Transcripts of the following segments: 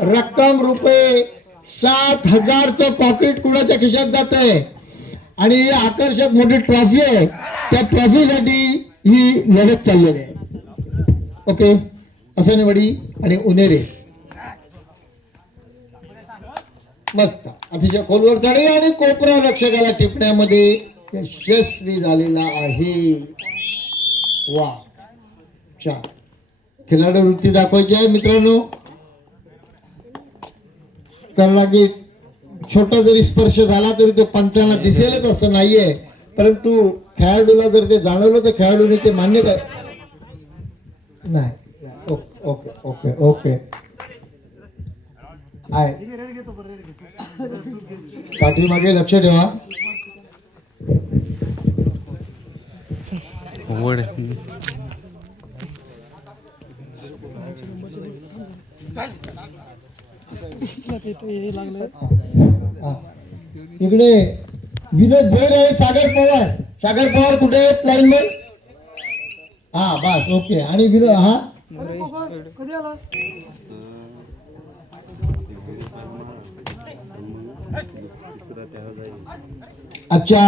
रक्कम रुपये 7,000चं पॉकेट कुणाच्या खिशात जात आहे आणि ही आकर्षक मोठी ट्रॉफी आहे. त्या ट्रॉफीसाठी ही लढत चाललेली आहे. ओके, असं निवडी आणि उनेरे मस्त अतिशय खोलवर चढी आणि कोपरा रक्षकाला टिपण्यामध्ये यशस्वी झालेला आहे. वा, छान. खिलाडू वृत्ती दाखवायची आहे मित्रांनो. कारण की छोटा जरी स्पर्श झाला तरी तो पंचांना दिसेलच असं नाहीये, परंतु खेळाडूला जर ते जाणवलं तर खेळाडूने ते मान्य कर नाही. ओके ओके ओके ओके आहे. पाठीमागे लक्ष ठेवा. इकडे विनोद भोईर आणि सागर पवार. सागर पवार कुठे आहेत लाईनमन? हा बस ओके. आणि विनोद हा अच्छा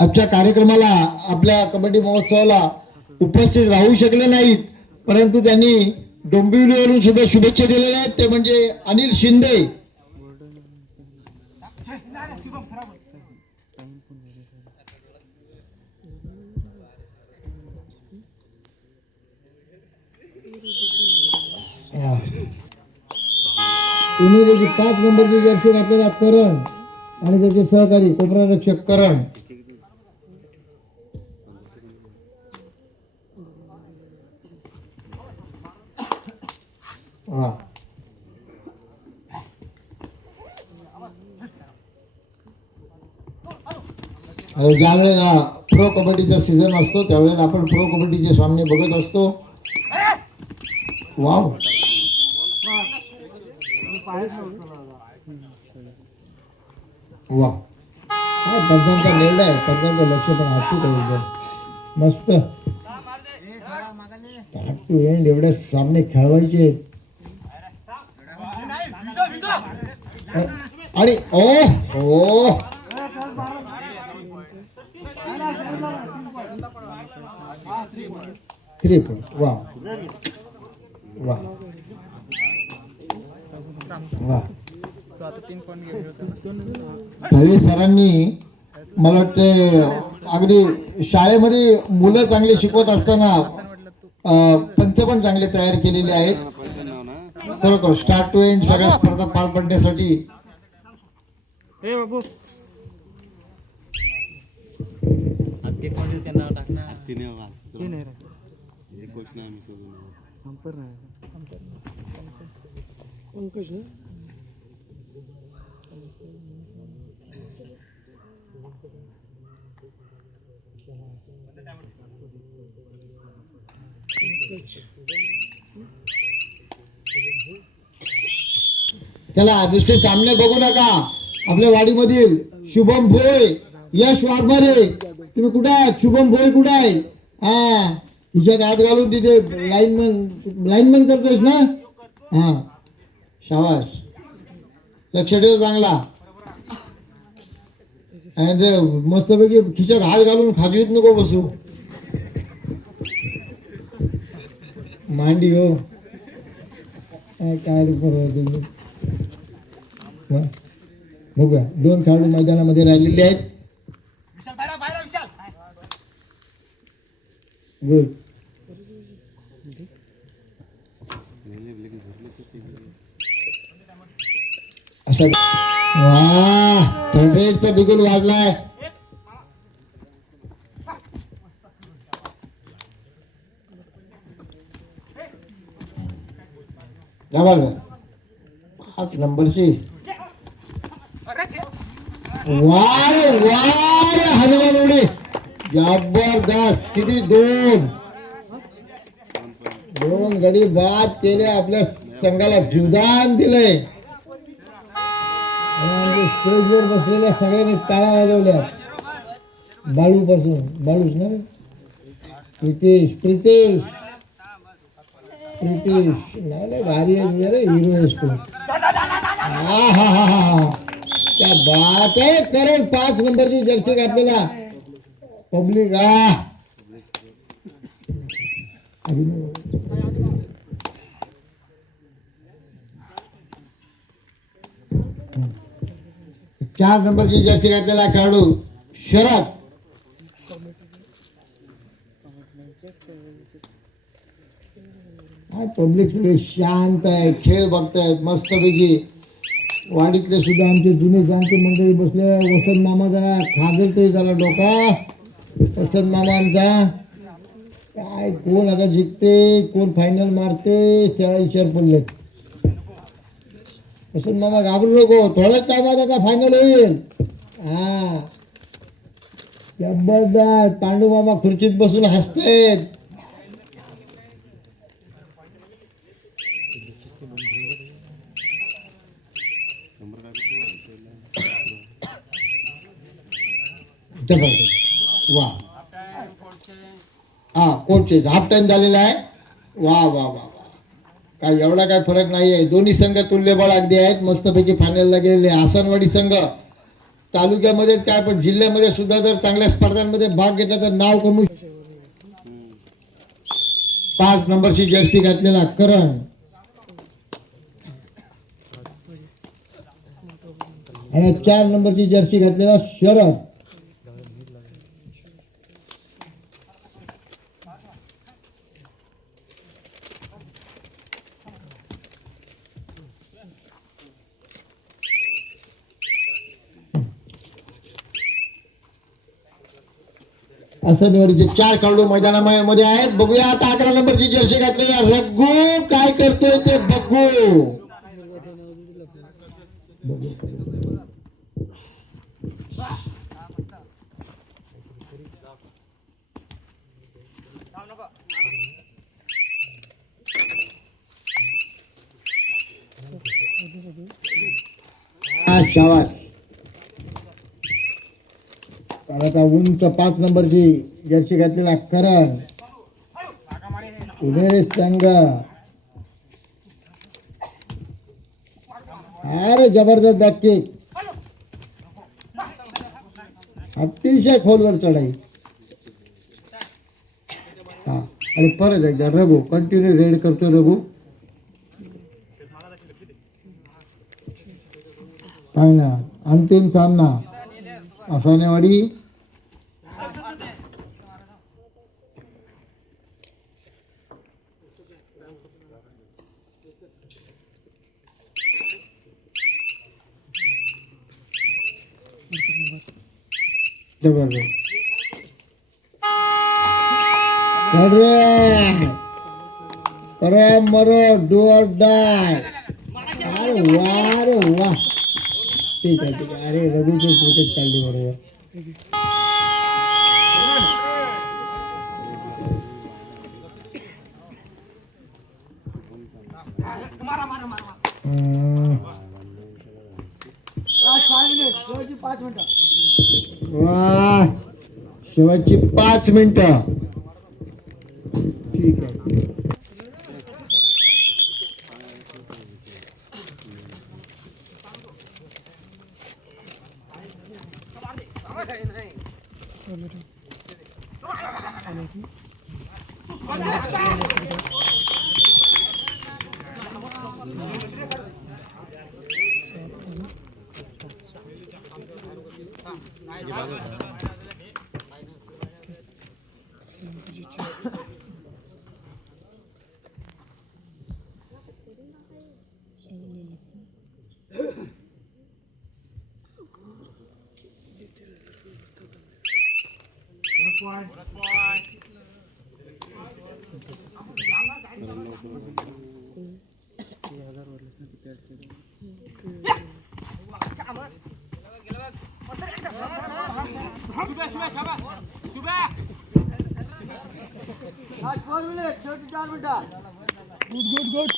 आजच्या कार्यक्रमाला आपल्या कबड्डी महोत्सवाला उपस्थित राहू शकले नाहीत, परंतु त्यांनी डोंबिवलीवरून सुद्धा शुभेच्छा दिलेल्या आहेत. ते म्हणजे अनिल शिंदे. पुणेरी 5 नंबरची जर्सी घातलेला करण आणि त्याचे सहकारी कोपरा रक्षक करण. ज्या वेळेला प्रो कबड्डीचा सीझन असतो त्यावेळेला आपण प्रो कबड्डीचे सामने बघत असतो. वाव, वा, पद्मांचा निर्णय आहे. पद्मांचं लक्ष पण हाती मस्त. टू एंड एवढे सामने खेळवायचे आणि ओ ओ 3 पॉइंट. वा वा वा. तळे सरांनी मला वाटते अगदी शाळेमध्ये मुलं चांगली शिकवत असताना पंच पण चांगले तयार केलेले आहेत. खरोखर स्टार्ट टू एंड सगळ्या स्पर्धा पार पडण्यासाठी त्याला नुसते सामने बघू नका. आपल्या वाडीमधील शुभम भोय, यश वाघमारे, तुम्ही कुठे आहात? शुभम भोय कुठे आहे? हा, तुझ्यात हात घालून तिथे लाईनमन करतोस ना? हा, शाबास, लक्ष ठेव चांगला. मस्तपैकी खिशात हात घालून खाजवीत नको बसू. मांडी हो काय तुम्ही. बघूया 2 खेळाडू मैदानामध्ये राहिलेले आहेत. गुड. असं वा, थोडेचा बिगुल वाजलाय. जबरदस्त 5 नंबरची. वार वार हनुमान उडी जबरदस्त. किती 2 गडी बाद केले. आपल्या संघाला जीवदान दिलंय. स्टेजवर बसलेल्या सगळ्यांनी टाळ्या वाजवल्या. बाळू पासून बाळूच ना रे? प्रितेश प्रितेश प्रितेश नाही नाही भारी आहे रे हिरो आहेस तू हा हा हा हा क्या बात आहे करण 5 नंबरची जर्सी घातलेला पब्लिक हा 4 नंबरची जर्सी घातलेला खेळाडू शरद हा पब्लिक सगळे शांत आहे खेळ बघतायत मस्तपैकी वाडीतले सुद्धा आमचे जुने जाणते मंडळी बसले वसंत मामा जरा खाजलते जरा डोका वसंत मामा आमचा काय कोण आता जिंकते कोण फायनल मारते त्याला विचार पडले वसंत मामा घाबरू नको थोड्याच टायमात आता फायनल होईल हा जबरदस्त पांडू मामा खुर्चीत बसून हसतेत जबरदस्त वा हा कोणचे हाफ टाइम झालेला आहे वा वा वा वा काय एवढा काय फरक नाही आहे दोन्ही संघ तुल्यबळ अगदी आहेत मस्तपैकी फायनलला गेलेले आसनवाडी संघ तालुक्यामध्येच काय पण जिल्ह्यामध्ये सुद्धा जर चांगल्या स्पर्धांमध्ये भाग घेतला तर नाव कमवू 5 नंबरची जर्सी घातलेला करण आणि 4 नंबरची जर्सी घातलेला शरद असनवरीचे 4 खेळाडू मैदानामध्ये आहेत बघूया आता 11 नंबरची जर्सी घातलेला रघु काय करतोय ते बघू शाबास आता उंच 5 नंबरची जर्सी घातलेला करण उदय संघ अरे जबरदस्त बॅकी अतिशय खोलवर चढाई हा आणि परत एकदा रघु कंटिन्यू रेड करतोय रघु फायनल अंतिम सामना आसानेवाडी जबरदस्त अरे मरो डू और डाय अरे वाह ठीक आहे अरे रघुची क्रिकेट चालली बरोबर वाह शेवटची 5 मिनिटं ठीक आहे गुड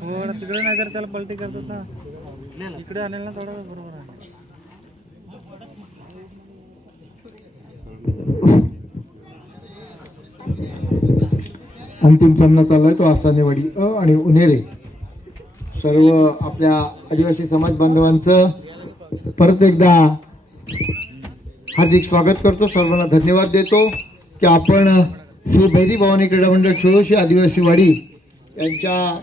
थोडं तिकडे नाही तर त्याला पलटी करतात ना, इकडे आणेल ना थोडं बरोबर आहे. अंतिम सामना चाललाय तो आसानेवाडी आणि उन्हेरे. सर्व आपल्या आदिवासी समाज बांधवांचं परत एकदा हार्दिक स्वागत करतो. सर्वांना धन्यवाद देतो की आपण श्री भैरी भवानी क्रीडा मंडळ शिळोशी आदिवासी वाडी यांच्या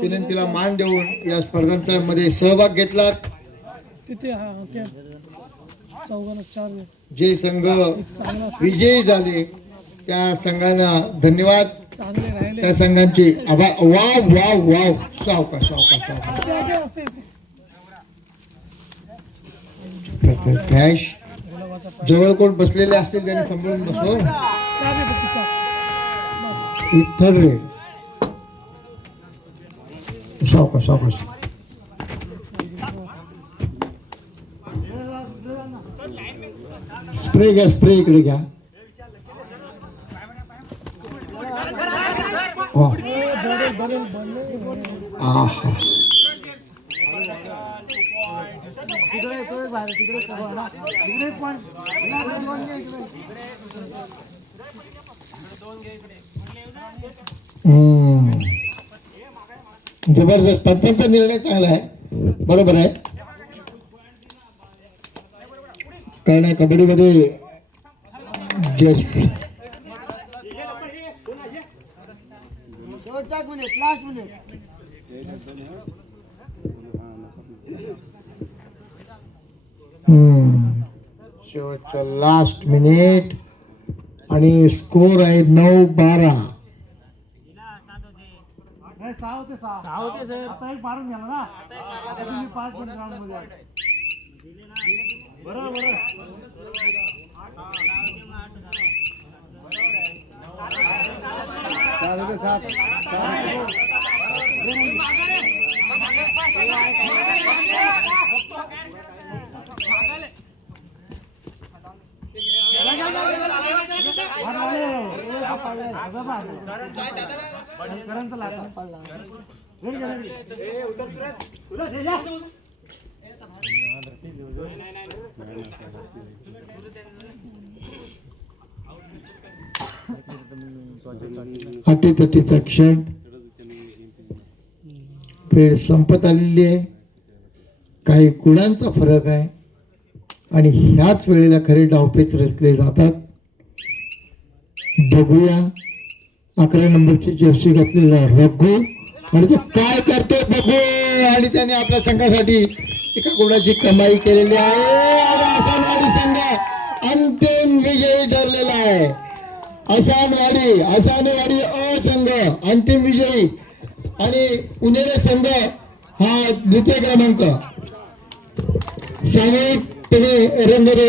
विनंतीला मान देऊन या स्पर्धांच्या मध्ये सहभाग घेतलात. जे संघ विजयी झाले त्या संघांना धन्यवाद. त्या संघांचे आभार. Wow wow wow. सावकाश सावकाश सावकाश. कॅश जवळ कोण बसलेले असतील त्यांनी सांभाळून बसव. इतर सावकाश सावकाश. स्प्रे घ्या, स्प्रे इकडे घ्या. आहा. जबरदस्त. त्यांचा निर्णय चांगला आहे, बरोबर आहे. कारण कबड्डीमध्ये जर्सी शेवटचा लास्ट मिनिट आणि स्कोर आहे 9-12. अटीतटीचा क्षण. वेळ संपत आलेली आहे. काही गुणांचा फरक आहे आणि ह्याच वेळेला खरे डावपेच रचले जातात. बघूया 11 नंबरची जर्सी घातलेला रघु आणि तो काय करतो बघू. आणि त्याने आपल्या संघासाठी एका गुणाची कमाई केलेली आहे आणि आसानवाडी संघ अंतिम विजयी ठरलेला आहे. आसानवाडी अ संघ अंतिम विजयी आणि उन्हेरे संघ हा द्वितीय क्रमांक. सामूहिकपणे रंगत